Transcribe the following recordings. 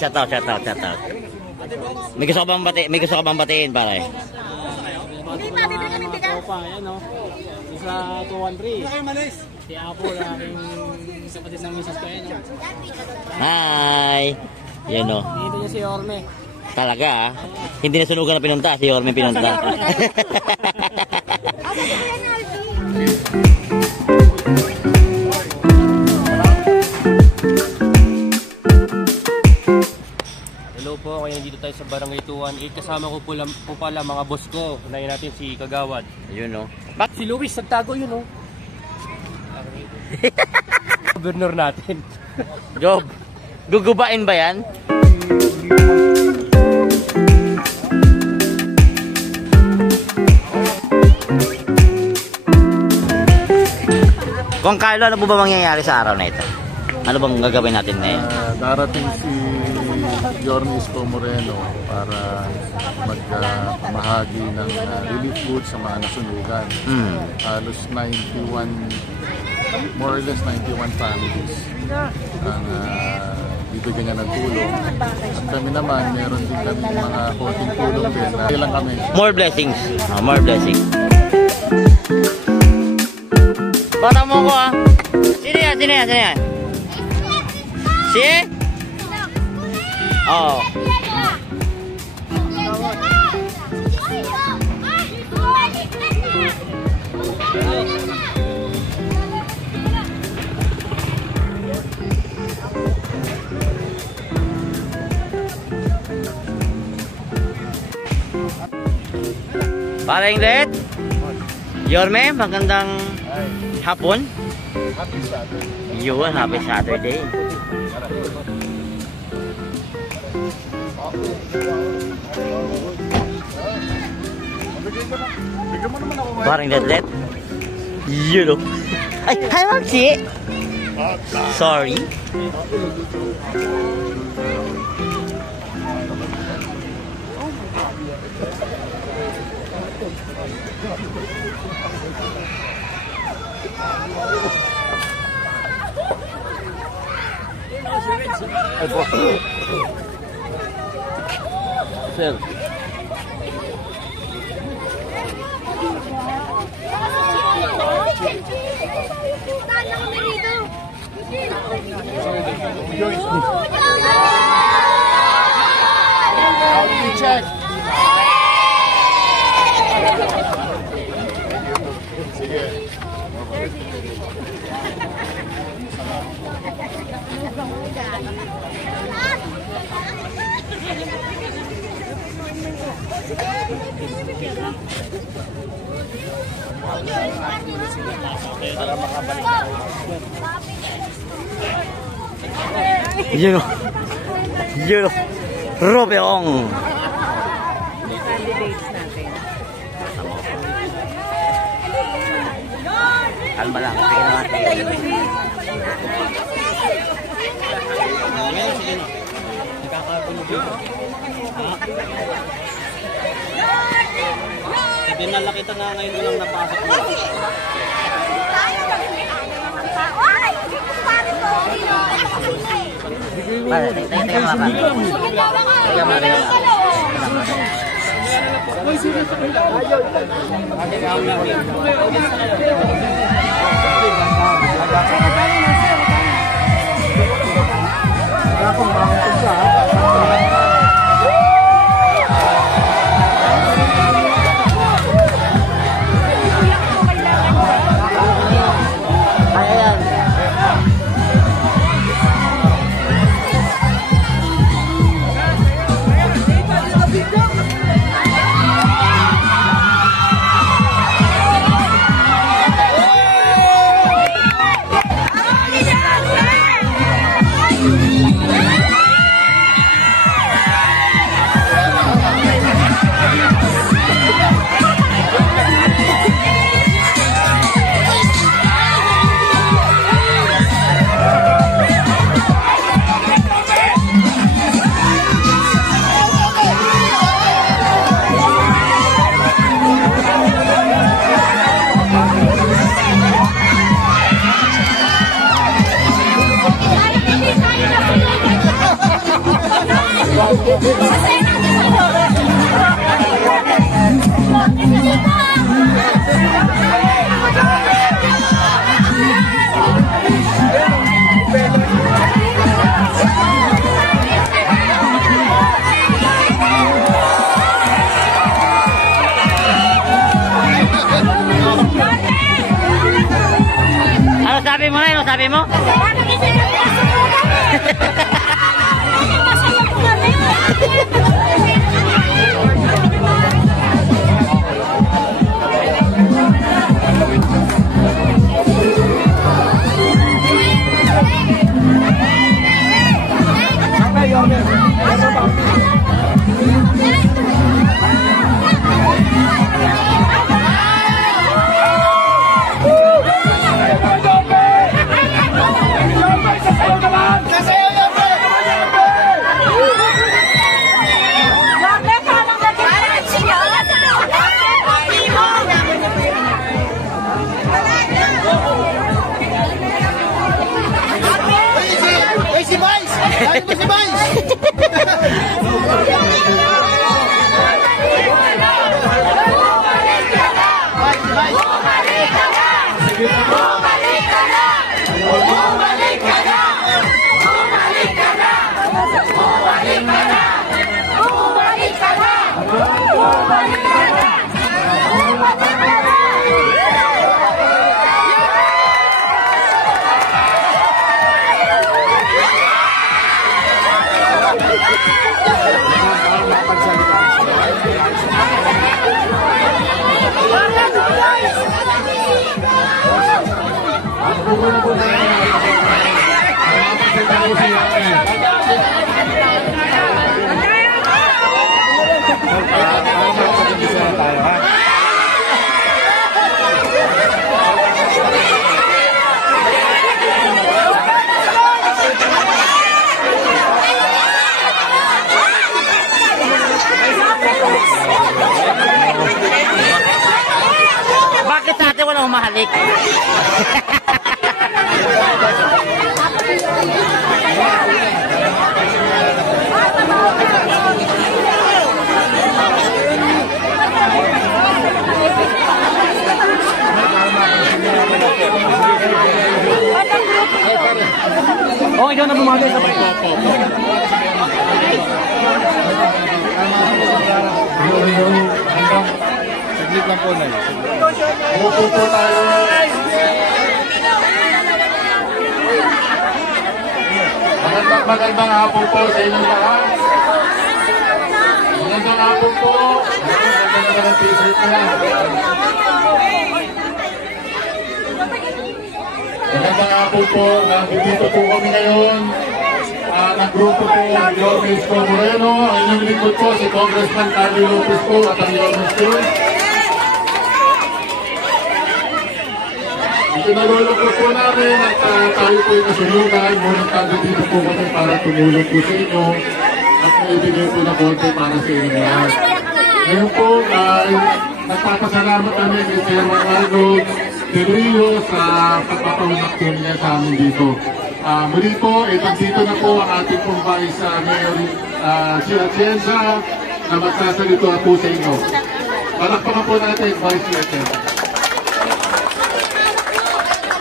shout out. May gusto ka bang batiin, pare? Hindi pa, bibili kami bigas. Ayan o. Isa 213. Si Apo, aking kapatid ng misis ko yan. Hi! Yan o. Dito niya si Orme. Talaga ah. Hindi na sunugan na pinunta. Si Orme pinunta. Hello po, ngayon dito tayo sa Barangay 218. Kasama ko po pala mga boss ko. Unahin natin si Kagawad. Ayun o. Si Luis, nagtago yun o. Gobernur natin. Job, gugubain ba yan? Kung Carlo, ano po ba mangyayari sa araw na ito? Ano bang gagawin natin ngayon? Darating si Yorme Isko Moreno para magpamahagi ng relief goods sa mga nasunugan. Halos 91, more or less 91 families ang bibigyan niya ng tulong. At kami naman, meron din kami mga konting tulong din. Kailan kami. More blessings. More blessings. Bata mo ko ah. Sino yan? Si? Oo. Paring Red, Yorme, magandang hapon. Yun, happy Saturday. Paring Red. Yun o. Ay, hi Mamsi. Sorry. Sir. Check. Sige. Para makabalik. Yun o. Robeong. Kalma lang. Tingnan natin. Dinala kita na ngayon lang napasok mo. sabi mo? Bakit natin walang humahalik? Oh, ikaw na bumagay sa bike. Saglit lang po na yun. Upo po tayo. Magandang hapon po sa inyong lahat. Magandang hapon po. Magandang ng t-shirt na. Magandang hapon po. Nandito po kami ngayon. Ng grupo po, Yorme Isko Moreno. Ang inyong lingkod po, si Congressman Carly Lopez po at ang Yorme School. Itinalulog po namin at tayo po yung nasunugan. Ngunit dito po kami para tumulong po sa inyo at maibigay po na konti para sa inyo lahat. Ngayon po ay nagpapasalamat kami kay Chairman Arnold De Rio sa pagpapaunak po niya sa amin dito. Muli po, dito na po ang ating pong Vice Mayor si Atienza na magsasalito po sa inyo. Palakpakan po natin, Vice Atienza.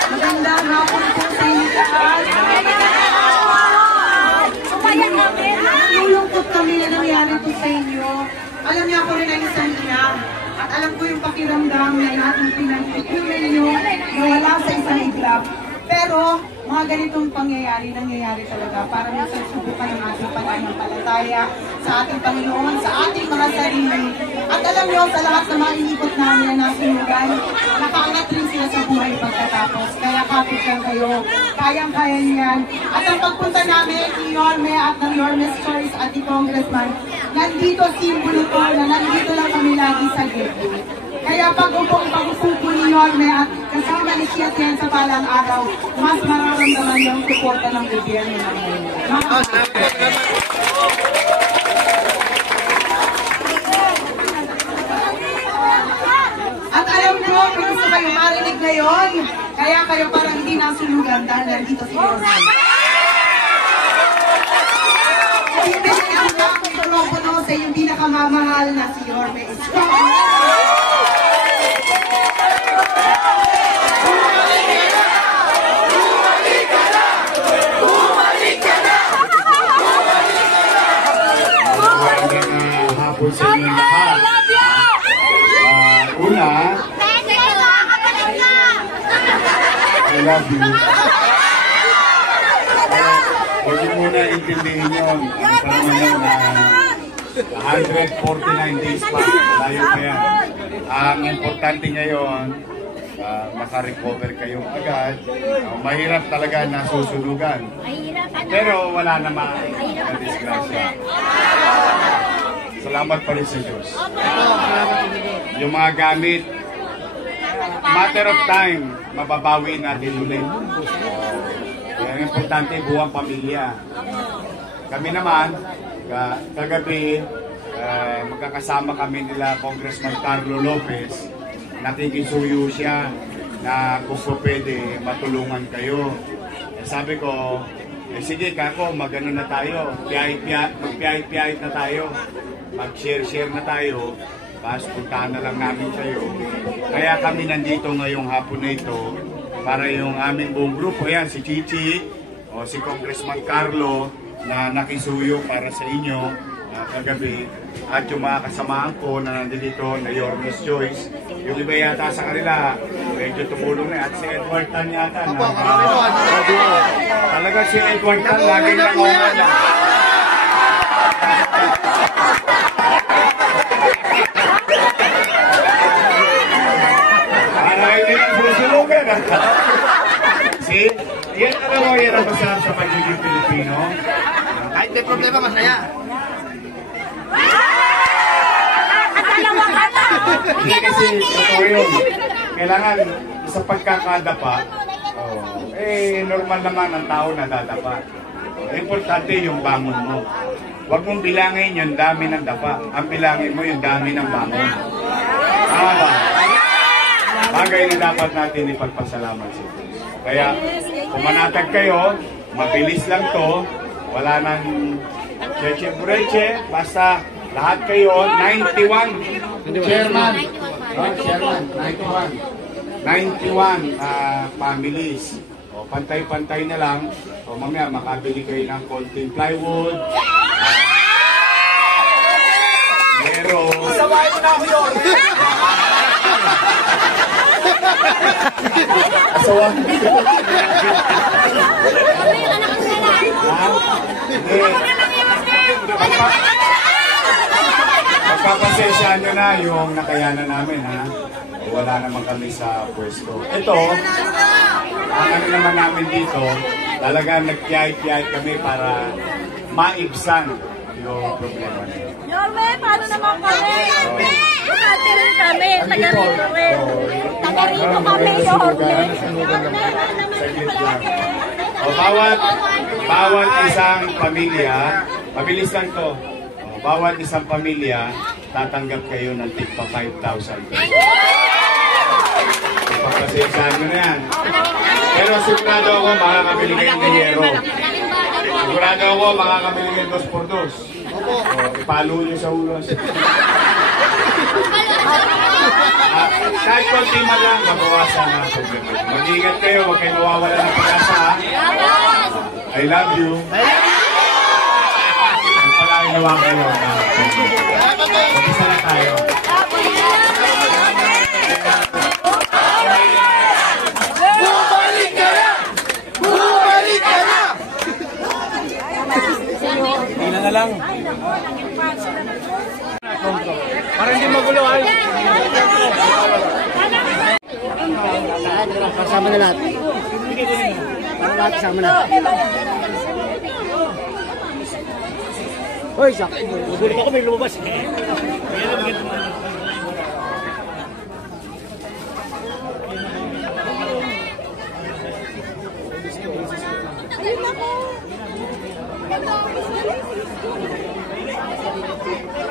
Magandang hapon po sa inyo lahat. Nalulungkot kami na nangyari po sa inyo. Alam niyo ako rin ay isang ina. At alam ko yung pakiramdam na ating pinagpituloy ninyo na wala sa isang iglap. Pero mga ganitong pangyayari, nangyayari talaga para minsan subukan ng ating pananampalataya sa ating Panginoon, sa ating mga sarili. At alam niyo, sa lahat ng mga inikot namin na nasunugan, nakaangat rin sila sa buhay pagkatapos. Kaya kapit lang kayo, kayang-kaya niyan. At ang pagpunta namin ni Yorme at ng Yorme's Choice at ni Congressman, nandito simbolo ko na nandito lang kami lagi sa gate. Kaya pag-upo ni Yorme at kasama ni Chia Tien sa balang araw, mas mararamdaman yung suporta ng gobyerno ng ngayon. At alam ko, kung gusto kayo marinig ngayon, kaya kayo parang hindi nasulugan dahil nandito si Yorme. Ibigyan ko ang mikropono sa iyong pinakamamahal na si Yorme Isko. Hapon sa inyo lahat. Una, I love you. na intindihin yun. Ano 149 days pa. Layo pa yan. Ang importante ngayon, makarecover kayong agad. Mahirap talaga na susunugan. Pero wala naman na disgrasya. Salamat pa rin sa Diyos. Yung mga gamit, matter of time, mababawi natin ulit. Ang importante, buwang pamilya. Kami naman, kagabi, magkakasama kami nila Congressman Carlo Lopez. Nakikisuyo siya na kung pwede matulungan kayo. Sabi ko, sige kako, magano na tayo, magpiyahit na tayo, mag-share na tayo, tapos puntahan na lang namin kayo. Kaya kami nandito ngayong hapon na ito, para yung aming buong grupo, yan, si Chichi, o si Congressman Carlo, na nakisuyo para sa inyo kagabi, at yung mga kasamaan ko na nandito na Your Miss Choice. Yung iba yata sa kanila, medyo tumulong na, at si Edward Tan yata. Talaga si Edward Tan, lagi na mga na. See? Yan alam mo, yan ang masarap sa pagiging Pilipino. Kahit may problema, masaya. Hindi kasi, ito yun. Kailangan sa pagkakadapa, normal naman ang tao na dadapa. Importante yung bangon mo. Huwag mong bilangin yung dami ng dapa. Ang bilangin mo yung dami ng bangon. Tama ba? Bagay na dapat natin ipagpasalamat sa Diyos. Kaya, kung manatag kayo, mabilis lang to, wala nang cheche-bureche, basta lahat kayo, 91, Chairman, 91 families. O, pantay-pantay na lang, o mamaya makabili kayo ng konting plywood, yero. Sabahin mo na ako yun! Asawa. Pagpapasensyahan nyo na yung nakayanan namin, ha? Wala naman kami sa pwesto. Ito, ang ano naman namin dito, talagang nagpiyahit-piyahit kami para maibsan yung problema nyo. Yorme, paano naman kami? Ate rin kami, taga-rito rin. Taga-rito kami, Yorme. Bawat isang pamilya, mabilis lang to, bawat isang pamilya, tatanggap kayo ng tigpa 5,000. Ipagpasensyahan nyo na yan. Pero sigurado ako, makakabili kayo ng yero. Sigurado ako, makakabili kayo 2x2. Ipalo nyo sa ulo. Kahit konti man lang, mabawasan na problema. Mag-ingat kayo, huwag kayo nawawala ng pag-asa. I love you. Palagi nawa kayo. Mag-isa na tayo. Bumalik ka na! Bumalik ka na! Ilan na lang. Para hindi magulo ay. Kasama na lahat. Lahat kasama na. Hoy, sak. Magulo pa ko, may lumabas.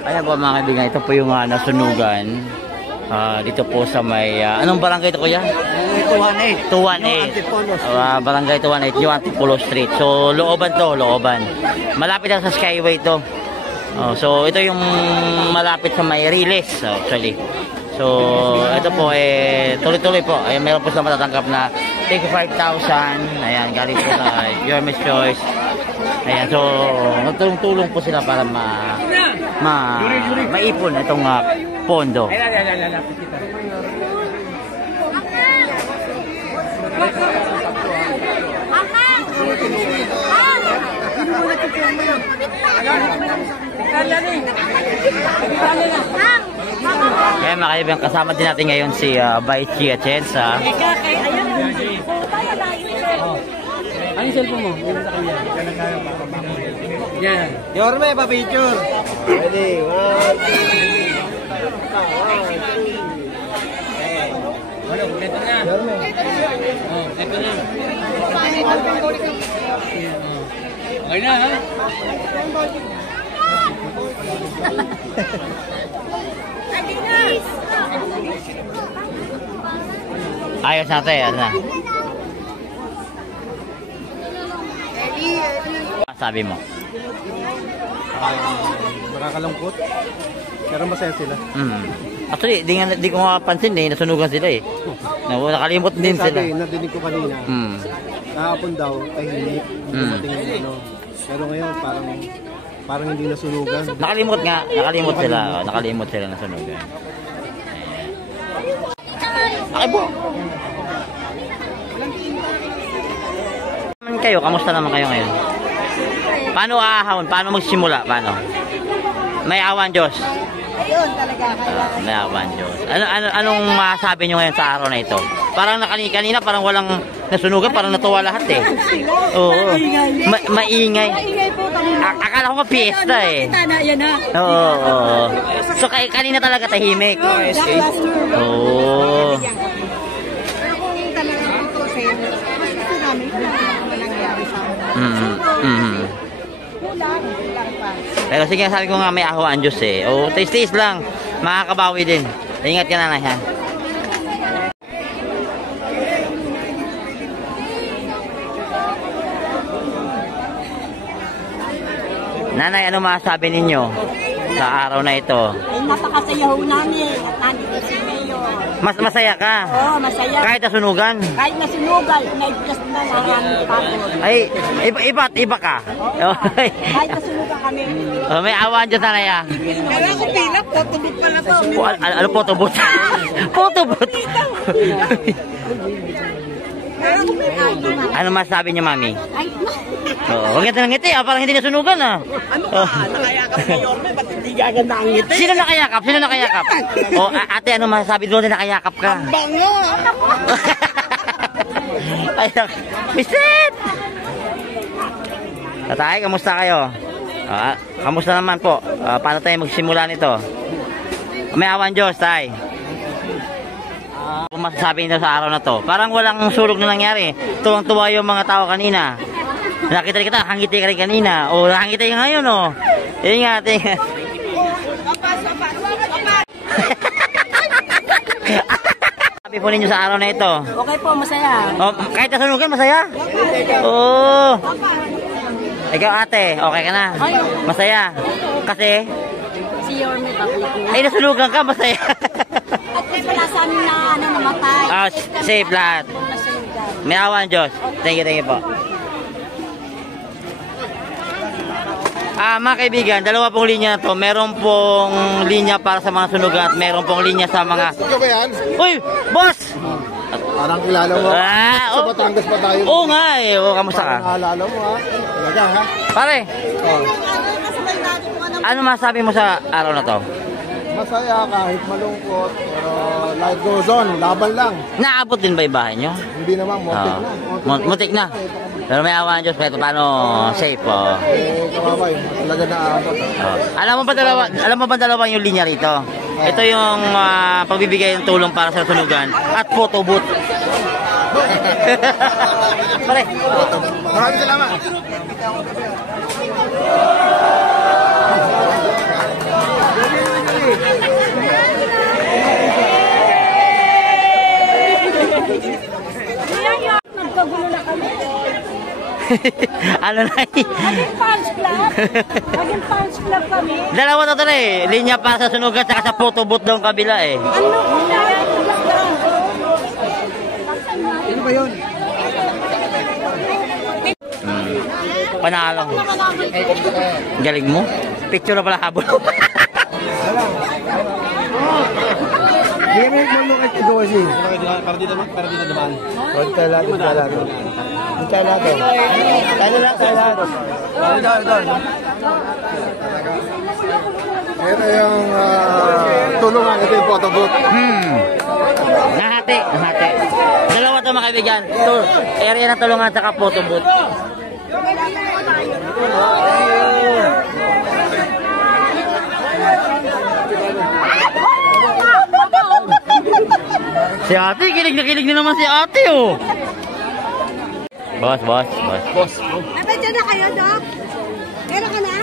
Ayan po mga kaibigan, ito po yung nasunugan. Dito po sa may, anong barangay ito kuya? 218. 218. Barangay 218, yung Antipolo Street. So looban to, looban. Malapit lang sa Skyway to. So ito yung malapit sa may Riles actually. So ito po tuloy-tuloy po. Ayan, meron po sila matatanggap na take 5,000. Ayan, galing po sa Your Miss Choice. Ayan, so nagtulong-tulong po sila para maipon itong pondo. Kaya mga kaibigan, kasama din natin ngayon si Vice Chia Chensa. Ano yung cellphone mo? Yung sa kanya. Yan. Yorme, pa-picture. Ready, 1, 2, 1, 2. Ano, ito na. Yorme. Oh, ito na. Okay na, ha? Ayos natin, ano na. Sabi mo. Nakakalungkot. Pero masaya sila. Actually, di ko mapapansin eh, nasunugan sila eh. Nakalimot din sila. Sabi, nadinig ko kanina. Kahapon daw, tahimik. Dumating yung ano. Pero ngayon, parang hindi nasunugan. Nakalimot nga, nakalimot sila. Nakalimot sila nasunugan. Okay po. Kayo, kamusta naman kayo ngayon? Paano aahon? Paano magsimula? Paano? May awan Diyos. Ayun talaga, kailangan. May awan Diyos. Anong masabi nyo ngayon sa araw na ito? Parang kanina parang walang nasunugan, parang natuwa lahat eh. Oo. Maingay. Maingay po kami. Akala ko nga fiesta eh. Kita na, yan na. Oo. So kanina talaga tahimik. Oo. Pero kung talagang tutusin, mas gusto namin kung ano nangyari sa amin. Kulang pa. Pero sige, sabi ko nga may ahawaan Diyos eh. O, taste lang. Makakabawi din. Ingat ka na ha. Nanay, ano masasabi ninyo sa araw na ito? Ay, napakasaya ho namin. At nandito si Mayor. Masaya ka? Oo, masaya. Kahit nasunugan? Kahit nasunugan, na-adjust na lang ang pagod. Ay, iba ka? Kahit nasunugan kami. Oh, may awaan Diyos nanay ah. Kaya ko pila, photobooth pala to. Ano photobooth? Photobooth? Ano masasabi niyo, mami? Ay, Oo, huwag ng ngiti ah, parang hindi nasunugan ah. ano ka? Nakayakap na Yorme, ba't hindi gaganda ang ngiti? Sino nakayakap? Sino nakayakap? O, ate, ano masasabi doon na nakayakap ka? Bango! Ay, Mister! Tatay, kamusta kayo? Kamusta naman po? Paano tayo magsimula nito? May awan Diyos, tay. Kung masasabi nito sa araw na to, parang walang sulog na nangyari. Tuwang-tuwa yung mga tao kanina. Nakita kita, hangiti ka rin kanina. O, hangiti ka ngayon, o. Ingat, ingat. Sabi po ninyo sa araw na ito. Okay po, masaya. O, kahit nasunugan, masaya? Oo. Ikaw, ate, okay ka na? Masaya? Kasi? Si Yorme papalik na. Ay, nasunugan ka, masaya. At may wala sa amin na namatay. Safe lahat. May awan Diyos. Thank you po. Mga kaibigan, dalawa pong linya na to. Meron pong linya para sa mga sunugan at meron pong linya sa mga... Ikaw ba yan? Uy! Boss! Parang kilala mo. Sa Batangas pa tayo. Oo nga eh. O, kamusta ka? Parang naalala mo ha. Talaga ha. Pare, Oh. ano masabi mo sa araw na to? Masaya kahit malungkot. Pero life goes on. Laban lang. Naabot din ba yung bahay nyo? Hindi naman. Motik na. Muntik na. Pero may awan Diyos, kahit paano safe po. Kababay. Talaga na aabot. Alam mo ba dalawa yung linya rito? Ito yung pagbibigay ng tulong para sa sunugan at photo booth. Pare. Maraming salamat. Nagkagulo na kami. Ano na Naging fans club. Naging fans club kami. Dalawa to eh. Linya para sa sunugan at sa photo booth doon kabila eh. Ano ko na? Ano ba yun? Panalo. Galing mo. Picture na pala habol. Hindi kami nagmamukha ito kasi. Para dito naman. Huwag tayo lahat. Huwag tayo lahat. Huwag tayo lahat. Tayo lahat. Tayo lahat. Ito yung tulungan, ito yung photo booth. Nahati. Dalawa to mga kaibigan. Area ng tulungan at photo booth. Si ate, kilig na naman si ate oh. Boss. Nandiyan na kayo, Doc? Meron ka na?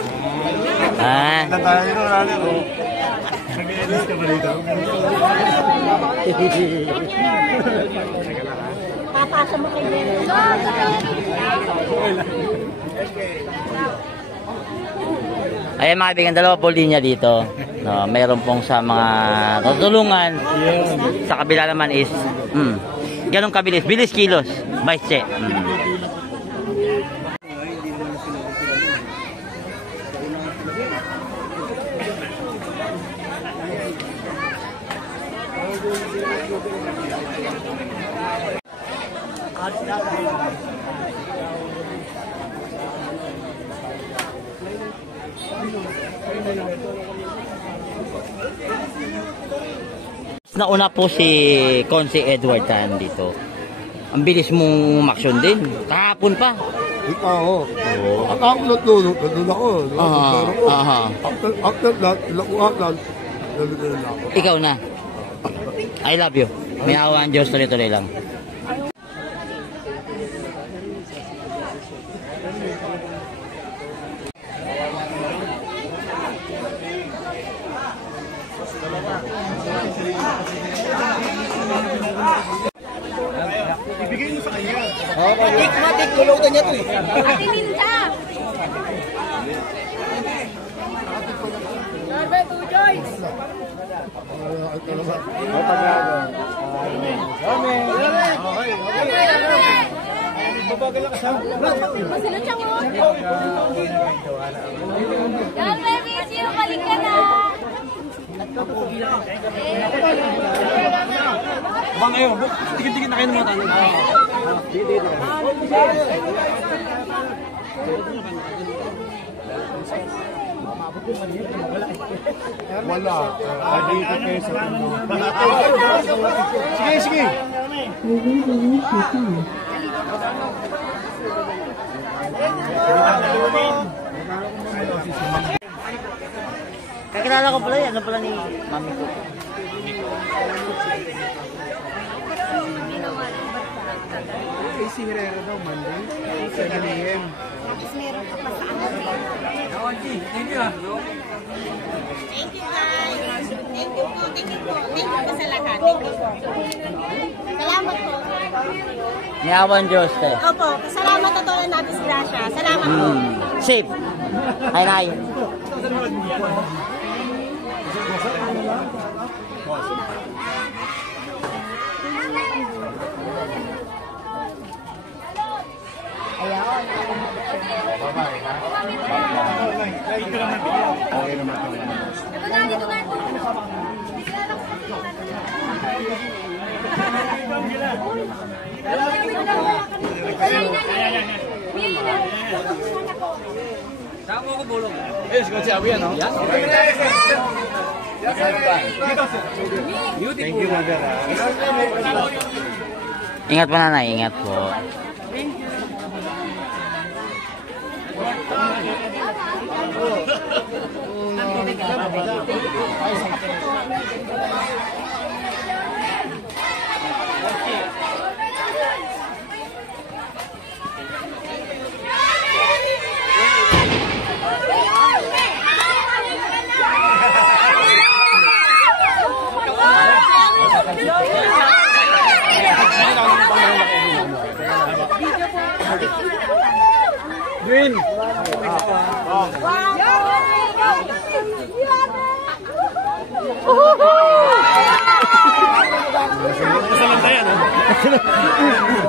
Papasa mo kayo. Ayan mga kaibigan, dalawa po linya dito. No, mayroon pong sa mga tutulungan. Sa kabila naman is ganun kabilis. Bilis kilos. Vice check. Nauna po si Consi Edward Tan dito. Ang bilis mong umaksyon din. Kahapon pa. Ikaw, at ako natulog ako. After that, lakuan, ako. Ikaw na. I love you. May awa ang Diyos, tuloy-tuloy lang. Ibigay mo sa kanya. Matik, lulutan niya to eh. Ate Minta! Norbe, 2 Joyce! Masilot siya mo! Norbe, miss you! Balik ka na! Abang kayo, tigil-tigil na kayo ng mga tanong. Wala. Dito kayo sa tundo. Sige. Kakilala ko pala yan. Ano pala ni mami ko? AC Herrera daw, Monday. 7 a.m. Tapos meron ka pa sa ano. Thank you ah. Thank you guys. Thank you po. Thank you po sa lahat. Thank you po. Salamat po. May awa ang Diyos eh. Opo. Salamat at all natin si Gracia. Salamat po. Safe. Hi. Saan mo ako bulong? Yes, kung siya yan, no? Thank you, mother. Ingat po nanay, ingat po. Green! Masalantayan, ha?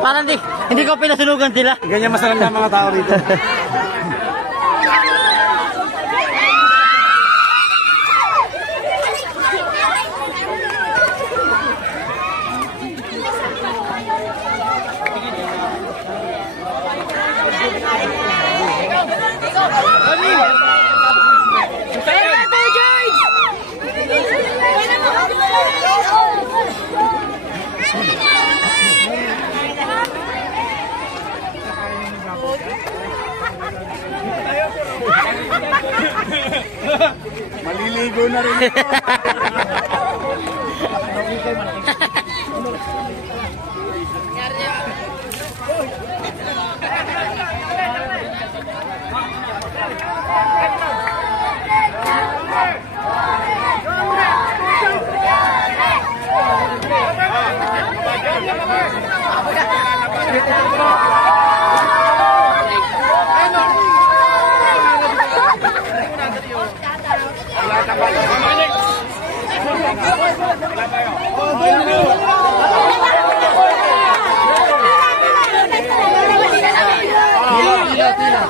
Parang hindi ko pinasunugan sila. Ganyan masalanda ang mga tao rito. Salamat po, George! Maliligo na rin ito.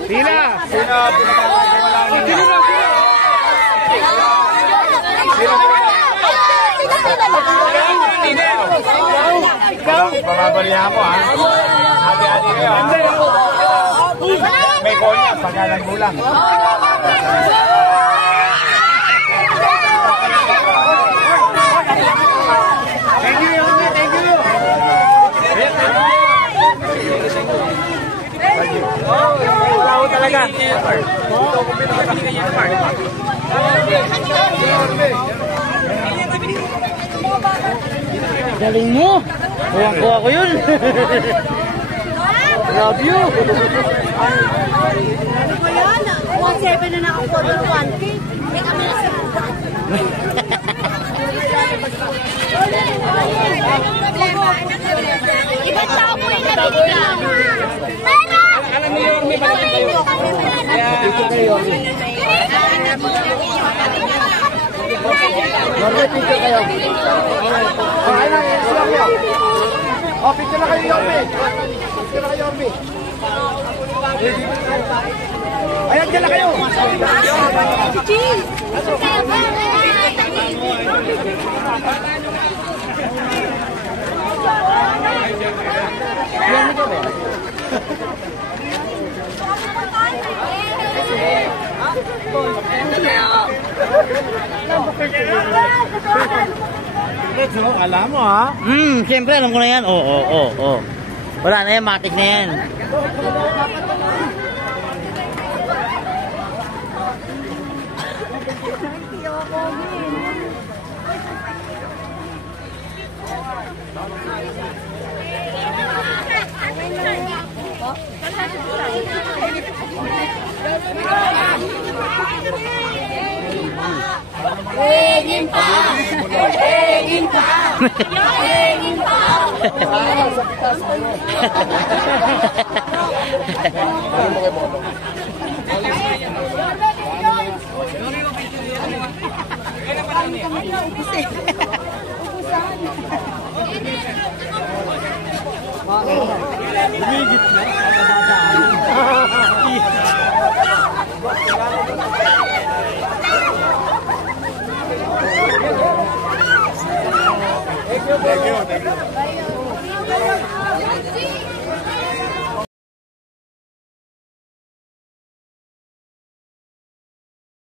Pila! Sino pamabalihan mo, ha? Hati-hati kayo, ha? May konya, pagkalang gulang. Thank you, thank you. Ikaw talaga. Galing mo! Kuha ko yun! Love you! Ano ko yan? 1.7 na nakakuha ng 1K. May kami na sa ibang tao po yung nabibigyan. Pero! Alam mo yun, may balik kayo. Dito kayo. Picture kayo. Ay na, isulap nyo. O, picture na kayo, Yorme. Picture na kayo, Yorme. Ayan, dyan na kayo. Cheese! Alam mo, ha? Siyempre alam ko na yan. Oo. Wala na yan, matik na yan. Hingin pa! Hingin pa! Hingin pa! Lumigit na. Thank you.